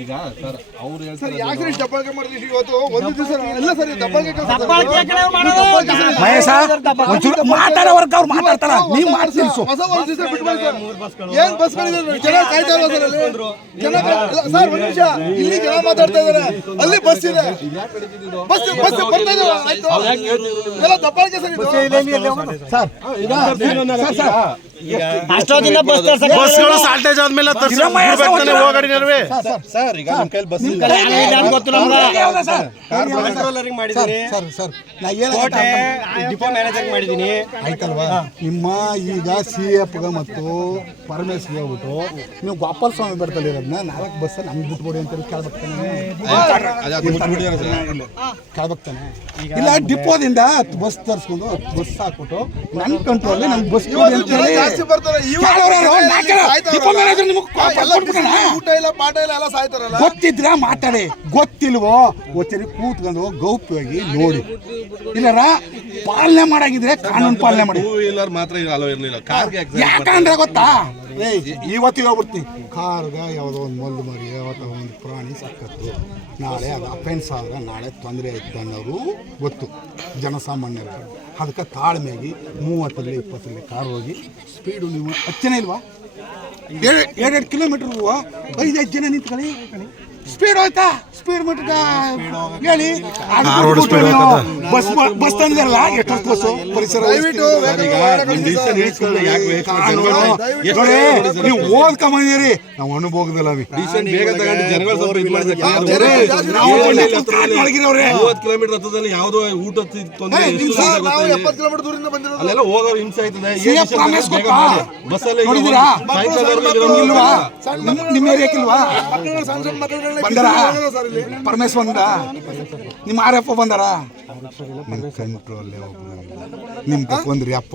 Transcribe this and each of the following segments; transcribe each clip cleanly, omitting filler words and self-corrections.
ಈಗ ಸರ್ ಅವ್ರು ಹೇಳ್ತಾರೆ ಯಾಕೆ ದಬ್ಬಾಳಿಕೆ ಮಾಡಿದ್ರಿ ಇವತ್ತು ಒಂದು ದಿವಸ ಎಲ್ಲ ಸರಿ ದಬ್ಬಾಳಿಕೆ ಮಾತಾಡೋರ್ಗ ಅವ್ರು ಮಾತಾಡ್ತಾರ ನೀವು ಮಾತಾಡ್ಸು ಹೊಸ ಒಂದು ದಿವಸ ಬಿಟ್ಬಿಡಿ ಸರ್ ಏನ್ ಬಸ್ಗಳಿದೆ ಜನ ಕಾಯ್ತಾ ಇಲ್ಲ ಸರ್ ಅಲ್ಲಿ ಜನ ಸರ್ ಒಂದು ನಿಮಿಷ ಇಲ್ಲಿ ಜನ ಮಾತಾಡ್ತಾ ಇದಾರೆ ಅಲ್ಲಿ ಬಸ್ ಇದೆ ಬಸ್ ಬಸ್ ಬರ್ತಾ ಇದೆ ಆಯ್ತು ಎಲ್ಲ ದಬ್ಬಾಳಿಕೆ ಸರ್ ಸರ್ ಅಷ್ಟೊಂದಿನ ಬಸ್ಗಳು ಶಾರ್ಟೇಜ್ ಆದ್ಮೇಲೆ ಹೋಗಡಿ ನಡುವೆ ಸರ್ ಈಗ ನಮ್ಮ ಕೈಲಿ ಬಸ್ ಗೊತ್ತು ನಮ್ಗೆ ಡಿಪೋ ಮ್ಯಾನೇಜರ್ ಮಾಡಿದೀನಿ ಆಯ್ತಲ್ವಾ ನಿಮ್ಮ ಈಗ CF ಮತ್ತು ಪರಮೇಶ್ಗೆ ಹೋಗ್ಬಿಟ್ಟು ನೀವು ಗೋಪಾಲ ಸ್ವಾಮಿ ಬೆಡ್ತಲ್ಲಿ ಇರೋದನ್ನ 4 ಬಸ್ ನಮ್ಗೆ ಬಿಟ್ಕೊಡಿ ಅಂತ ಕೇಳ್ಬೇಕಾನೆ ಇಲ್ಲ ಡಿಪೋದಿಂದ ಬಸ್ ತರಿಸ್ಕೊಂಡು ಬಸ್ ಹಾಕ್ಬಿಟ್ಟು ನನ್ನ ಕಂಟ್ರೋಲ್ ನಮ್ಗೆ ಬಸ್ ಕೊಡಿ ಅಂತ ಹೇಳಿ ಊಟ ಇಲ್ಲ ಪಾಠ ಇಲ್ಲ ಎಲ್ಲ ಸಾಯ್ತಾರಲ್ಲ ಗೊತ್ತಿದ್ರ ಮಾತಾಡಿ ಗೊತ್ತಿಲ್ವೋ ಒಚ್ಚರಿ ಕೂತ್ಕೊಂಡು ಗೌಪ್ಯವಾಗಿ ನೋಡಿ ಇಲ್ಲರ ಪಾಲನೆ ಮಾಡಾಗಿದ್ರೆ ಕಾನೂನು ಪಾಲನೆ ಮಾಡಿ ಯಾಕಂದ್ರೆ ಗೊತ್ತಾ ಇವತ್ತು ಹೋಗ್ಬಿಡ್ತೀನಿ ಕಾರ್ಗ ಯಾವುದೋ ಒಂದು ಮೊಲ್ಲು ಮರಿ ಯಾವತ್ತೋ ಒಂದು ಪ್ರಾಣಿ ಸಕ್ಕತ್ತು ನಾಳೆ ಅದು ಅಫೆನ್ಸ್ ಆದ್ರೆ ನಾಳೆ ತೊಂದರೆ ಆಯ್ತನ್ನೋರು ಗೊತ್ತು ಜನಸಾಮಾನ್ಯರಿಗೆ ಅದಕ್ಕೆ ತಾಳ್ಮೆಯಾಗಿ 30ರಲ್ಲಿ 20ರಲ್ಲಿ ಕಾರ್ ಹೋಗಿ ಸ್ಪೀಡು ನೀವು ಹಚ್ಚನೇ ಇಲ್ವಾ 2 ಕಿಲೋಮೀಟರ್ 5 ಜನ ನಿಂತ್ಕೊಳ್ಳಿ ಸ್ಪೀಡ್ ಹೋಯ್ತಾ ಸ್ಪೀಡ್ ಮಟ್ಟ ಹೇಳಿ ಬಸ್ ತಂದಿರಲ್ಲ ಎಷ್ಟು ಬಸ್ಸು ಪರಿಸರ ನೀವು ಓದ್ಕೊಂಬಂದಿರಿ ನಾವು ಅನುಭೋಗದಲ್ಲ ಕಿಲೋಮೀಟರ್ ಯಾವುದೋ ಊಟ ಅಲ್ಲೆಲ್ಲ ಹೋಗೋ ಹಿಂಸೆ ಆಯ್ತದೆ ನಿಮ್ಮ ಏರಿಯಾಕಿಲ್ವಾ ಬಂದರ ಪರಮೇಶ್ ಬಂದ ನಿಮ್ಮ ಆರಪ್ಪ ಬಂದಾರ ಕಂಟ್ರೋಲ್ ನಿಮ್ ತಕೊಂಡ್ರಿ ಅಪ್ಪ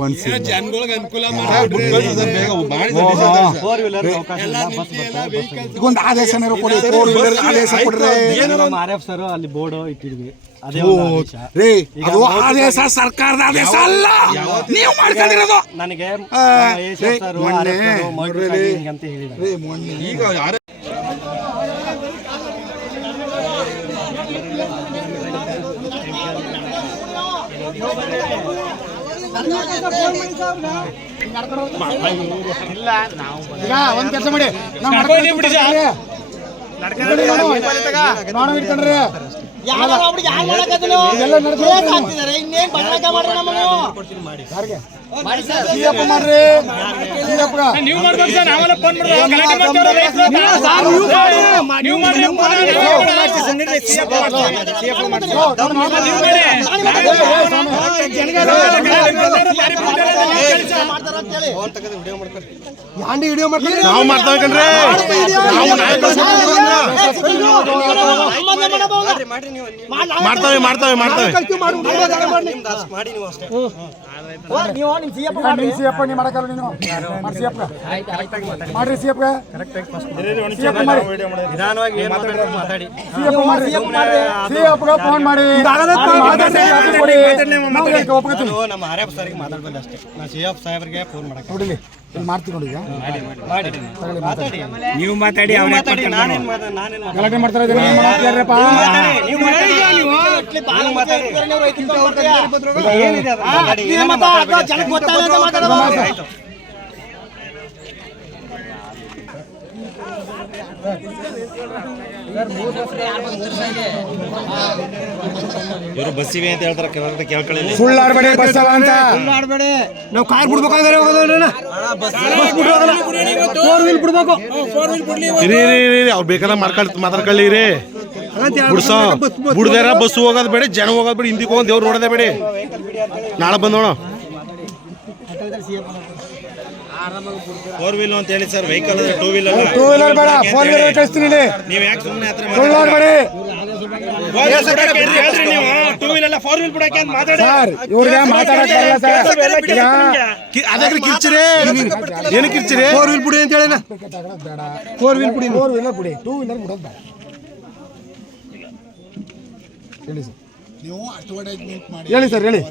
ಒಂದು ಆದೇಶನ ಕೊಡಿ ಆದೇಶ ಕೊಡ್ರಿ ಅಲ್ಲಿ ಬೋರ್ಡ್ ಇಟ್ಟಿದ್ವಿ ಅದು ಆದೇಶ ಸರ್ಕಾರದ ಆದೇಶ ಅಲ್ಲ ನೀವು ಮಾಡ್ಕೊಂಡಿರೋದು ನನಗೆ ಅಂತ ಹೇಳಿದ ಒಂದ್ ಕೆಲಸ ಮಾಡಿ ಇಟ್ಕೊಂಡ್ರಿ ನಾವು ಮಾಡ್ತೇವೆ ಕಣ್ರಿ ಮಾಡ್ತೇವೆ ಫೋನ್ ಮಾಡಿ ನಮ್ಮ ಆರ್ಎಫ್ ಸರ್ಗೆ ಮಾತಾಡ್ಬೋದು ಅಷ್ಟೇ ನಾ CF ಸಾಹೇಬ್ರಿಗೆ ಫೋನ್ ಮಾಡಕ್ಕೆ ನೋಡಿಲಿ ಮಾಡ್ತೀವಿ ನೋಡಿ ನೀವು ಮಾತಾಡಿ ಗಲಾಟೆ ಮಾಡ್ತಾರೆ ಇವರು ಬಸ್ಸಿವೆ ಅಂತ ಹೇಳ್ತಾರೆ ಕೇಳ್ಕೊಳ್ಳಿ ಸುಳ್ಳಾಡ್ಬೇಡಿ ಬಸ್ ಅಂತ ನಾವು ಕಾರ್ ಬಿಡ್ಬೇಕಾದ್ರೆ ಅವ್ರು ಬೇಕಾದ್ರೆ ಮಾತಾಡ್ಕೊಳ್ಳಿ ರೀ ಬಿಡ್ಸೋ ಬಿಡ್ದಾರ ಬಸ್ ಹೋಗೋದು ಬೇಡ ಜನ ಹೋಗೋದು ಬೇಡ ಹಿಂದಿಗೆ ಹೋಗೋದು ದೇವ್ರು ನೋಡೋದೇ ಬೇಡಿ ನಾಳೆ ಬಂದ್ ನೋಡೋ 4 ವೀಲ್ ಅಂತ ಹೇಳಿ ಸರ್ ವೆಹಿಕಲ್ 2 ವೀಲರ್ ಬೇಡ 4 ವೀಲರ್ ಕಳಿಸ್ತೀನಿ ನೀವು ಯಾಕೆ ಸುಮ್ಮನೆ ಹತ್ರ ಸುಳ್ಳಾಡ್ಬೇಡಿ ನೀವು 2 ವೀಲ್ ಅಲ್ಲ 4 ವೀಲ್ ಬಿಡಕ್ಕೆ ಅಂತ ಮಾತಾಡಿ ಸರ್ ಇವ್ರಿಗೆ ಮಾತಾಡಕ್ಕೆ ಬರಲ್ಲ ಸರ್ ಅದಕ್ಕೆ ಕಿರ್ಚಿರಿ ಏನು ಕಿರ್ಚಿರಿ 4 ವೀಲ್ ಬಿಡಿ ಅಂತ ಹೇಳಿನ 4 ವೀಲ್ ಬಿಡಿ 4 ವೀಲರ್ ಬಿಡಿ 2 ವೀಲರ್ ಬಿಡೋದು ಬೇಡ ಹೇಳಿ ಸರ್ ನೀವು ಅಡ್ವರ್ಟೈಸ್ಮೆಂಟ್ ಮಾಡಿ ಹೇಳಿ ಸರ್ ಹೇಳಿ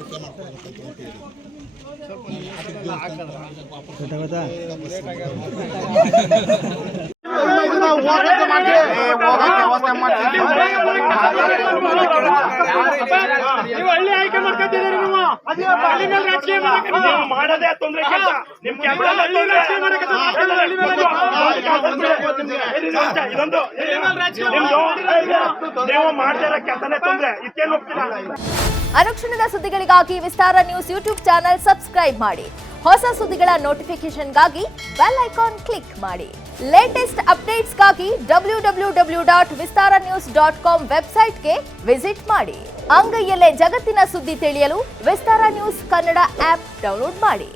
ನೀವು ಹಳ್ಳಿ ಆಯ್ಕೆ ಮಾಡ್ಕೊತಿದ್ದೀರಿ ನೀವು ಮಾಡದೇ ತೊಂದ್ರೆ ಕೆಲಸ ನಿಮ್ ಇದೊಂದು ನೀವು ಮಾಡ್ತಾ ಇರೋ ಕೆಲಸನೇ ತೊಂದ್ರೆ ಇದಕ್ಕೇನು ಹೋಗ್ತೀರಾ. ಅನುಕ್ಷಣದ ಸುದ್ದಿಗಳಿಗಾಗಿ ವಿಸ್ತಾರ ನ್ಯೂಸ್ ಯೂಟ್ಯೂಬ್ ಚಾನೆಲ್ ಸಬ್ಸ್ಕ್ರೈಬ್ ಮಾಡಿ. ಹೊಸ ಸುದ್ದಿಗಳ ನೋಟಿಫಿಕೇಶನ್ಗಾಗಿ ಬೆಲ್ ಐಕಾನ್ ಕ್ಲಿಕ್ ಮಾಡಿ. ಲೇಟೆಸ್ಟ್ ಅಪ್ಡೇಟ್ಸ್ಗಾಗಿ www.vistaranews.com ವೆಬ್ಸೈಟ್ಗೆ ವಿಸಿಟ್ ಮಾಡಿ. ಅಂಗೈಯಲ್ಲೇ ಜಗತ್ತಿನ ಸುದ್ದಿ ತಿಳಿಯಲು ವಿಸ್ತಾರ ನ್ಯೂಸ್ ಕನ್ನಡ ಆಪ್ ಡೌನ್ಲೋಡ್ ಮಾಡಿ.